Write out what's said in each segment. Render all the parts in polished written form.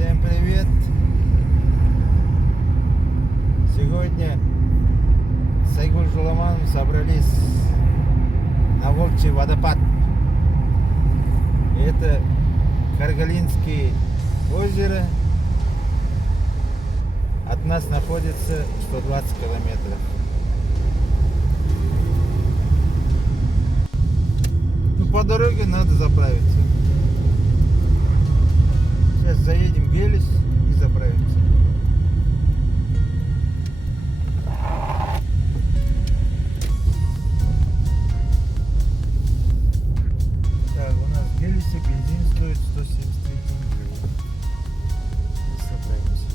Всем привет! Сегодня с Айгуль Жуламаном собрались на Волчий водопад. Это Каргалинское озеро. От нас находится 120 километров. Ну, по дороге надо заправиться. Сейчас заедем в Гелис и заправимся. Так, у нас в Гелисе бензин стоит 173 тенге. Заправимся.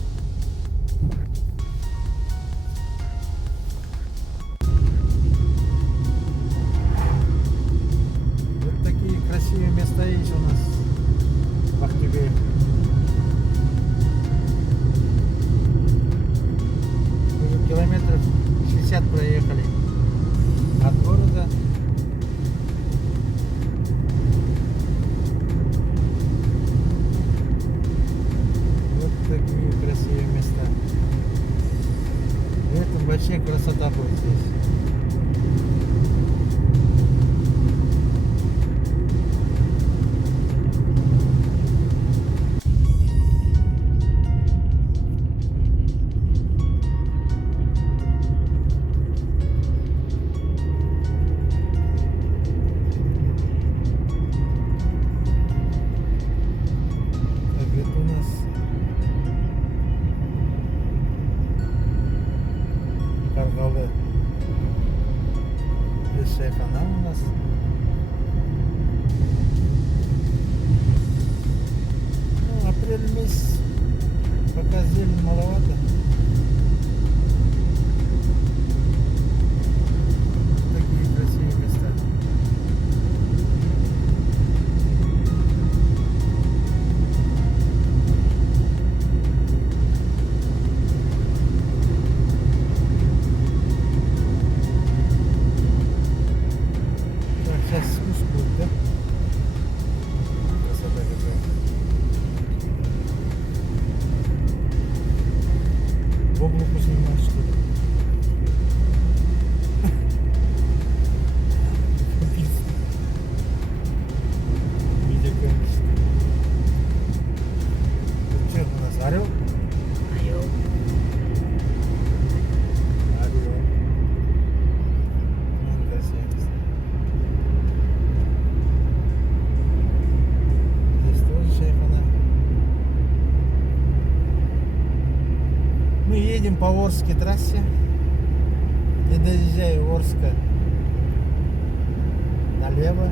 Вот такие красивые места есть у нас в Актюбе. Уже километров 60 проехали от города. Вот такие красивые места. И это вообще красота будет здесь. Каргалы. Здесь шайхана у нас. Ну, апрель месяц. Пока зелень маловато. Такие красивые места. Сейчас спуск будет, да? Красота какая. В облаку снимаешь, что ли? Видеокамера. Тут что у нас? Орел? Орел. Орел. Ну, красивое место. Здесь тоже шайхана. Мы едем по Орской трассе. Не доезжая Орска налево.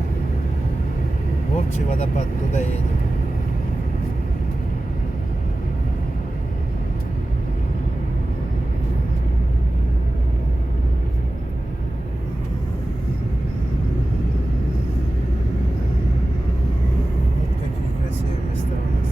Волчий водопад, туда едем. Вот какие красивые места у нас.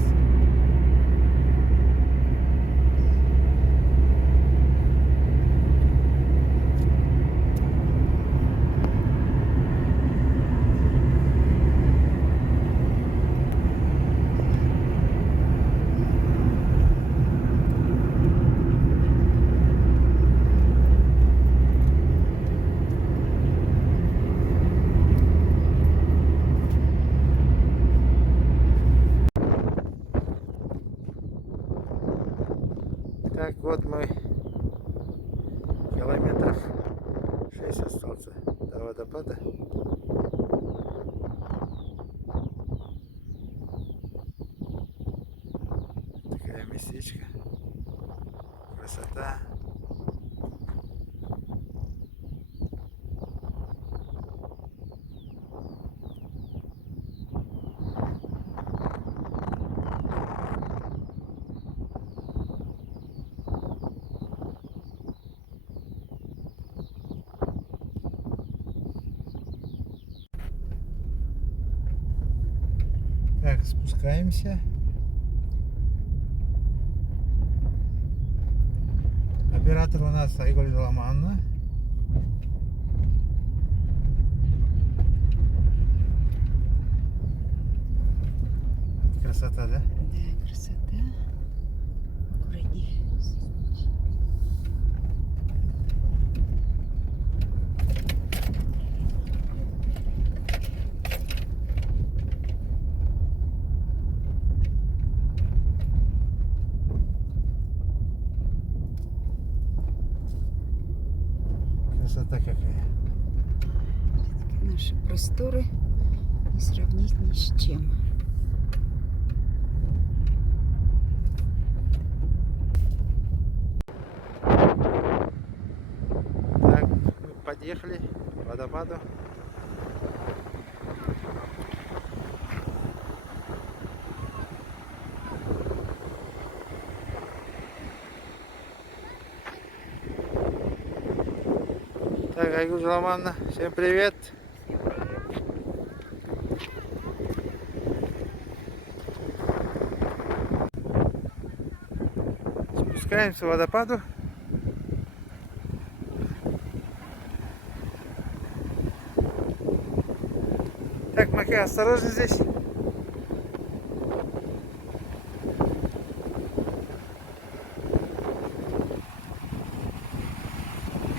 Так, вот мы километров 6 остался до водопада. Такая местечко. Красота. Так, спускаемся. Оператор у нас Айгуль Жуламановна. Красота, да? Да, красота. Красота какая. Наши просторы не сравнить ни с чем. Так, мы подъехали к водопаду. Так, Айгуль Романовна, всем привет. Спускаемся к водопаду. Так, Мака, осторожно здесь.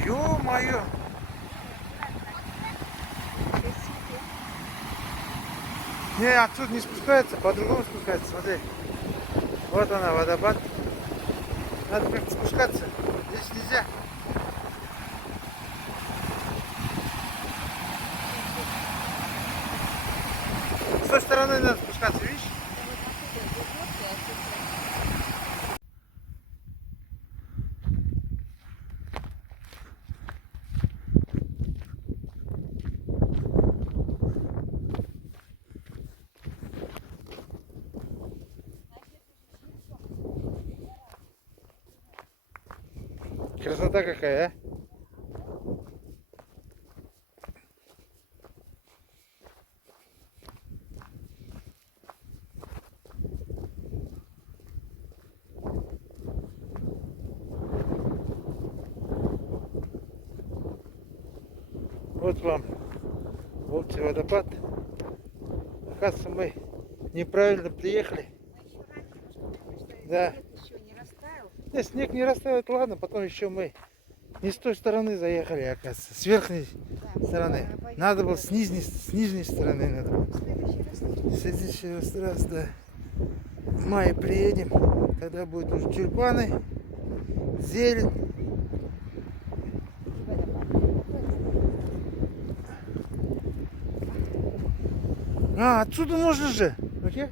Ё-моё! Не, отсюда не спускается, по-другому спускается, смотри. Вот она, водопад. Надо как-то спускаться. Здесь нельзя. С той стороны надо спускаться, видишь? Красота какая, а? Вот вам Волчий водопад. Оказывается, мы неправильно приехали. Да. Нет, снег не растаял, ладно, потом еще мы не с той стороны заехали, оказывается, с верхней стороны. Надо было с нижней стороны надо было. В следующий раз, да. В мае приедем, тогда будут уже тюльпаны, зелень. А, отсюда можно же. Окей?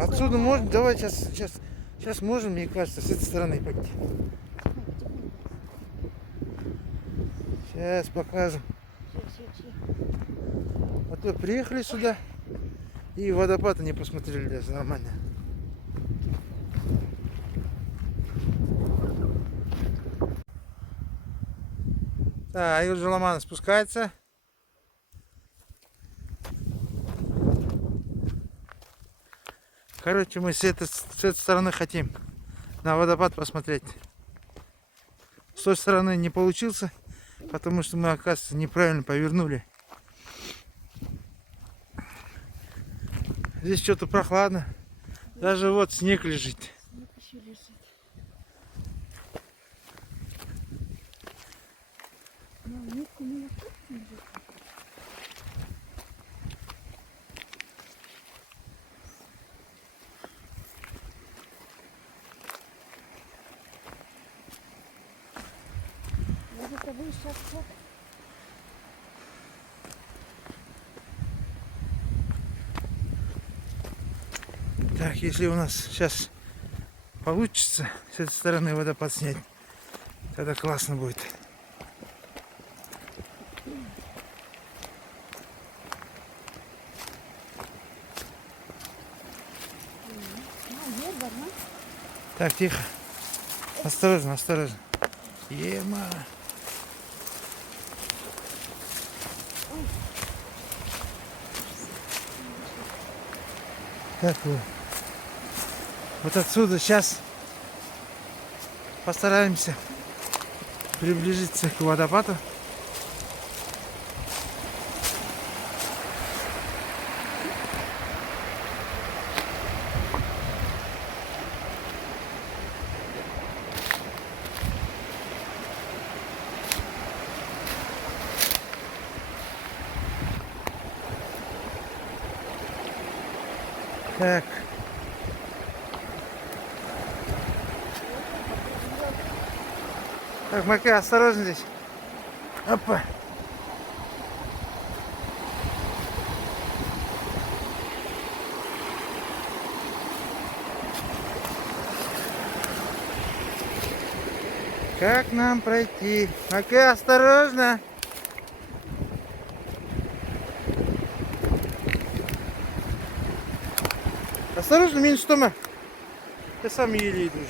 Отсюда можно. Давай сейчас можем, мне кажется, с этой стороны пойти. Сейчас покажем. Вот мы приехали сюда и водопада не посмотрели даже нормально. Так, Айгуль Романовна спускается. Короче, мы с этой стороны хотим на водопад посмотреть. С той стороны не получился, потому что мы, оказывается, неправильно повернули. Здесь что-то прохладно. Даже вот снег лежит. Снег еще лежит. Я за тобой шаг-шаг. Так, если у нас сейчас получится с этой стороны водопад снять, тогда классно будет. Так, тихо. Осторожно, осторожно. Ема. Так вот отсюда сейчас постараемся приблизиться к водопаду. Так. Так, Маке, осторожно здесь. Опа. Как нам пройти? Маке, осторожно. Осторожно, меньше Тома. Я сам еле иду уже.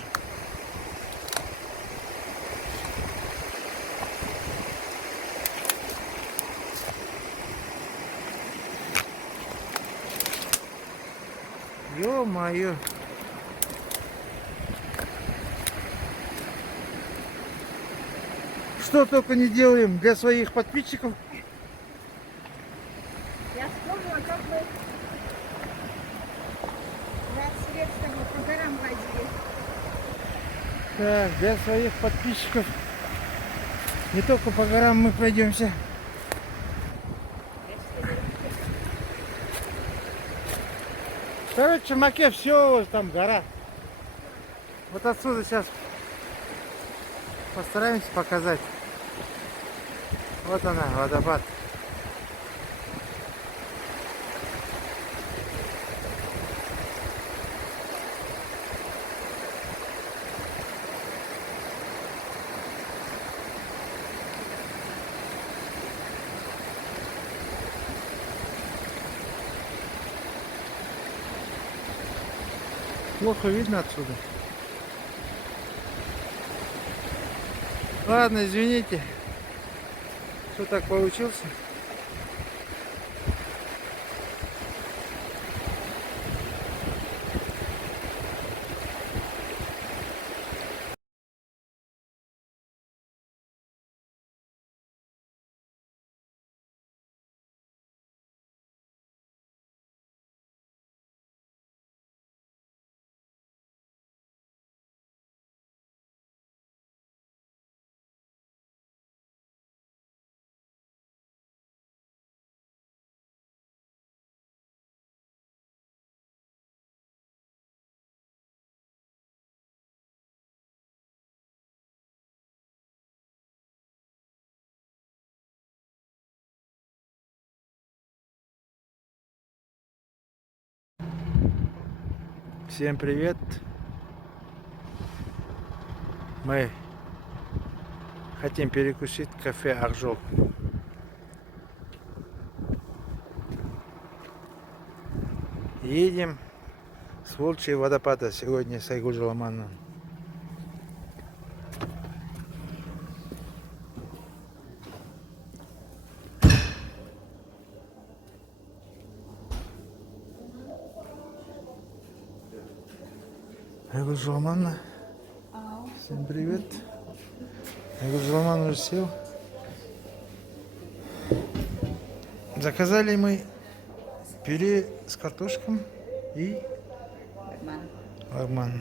Ё-моё. Что только не делаем для своих подписчиков. Я вспомнила, как мы за средствами по горам ходили. Так, для своих подписчиков. Не только по горам мы пройдемся. Короче, Маке, все, там гора. Вот отсюда сейчас постараемся показать. Вот она, водопад. Плохо видно отсюда. Ладно, извините, что так получился. Всем привет! Мы хотим перекусить в кафе Аржок. Едем с Волчьего водопада сегодня с Айгуль Ламаном. Айгуль Ламана. Всем привет! Айгуль Ламан уже сел. Заказали мы пюре с картошкой и лагман.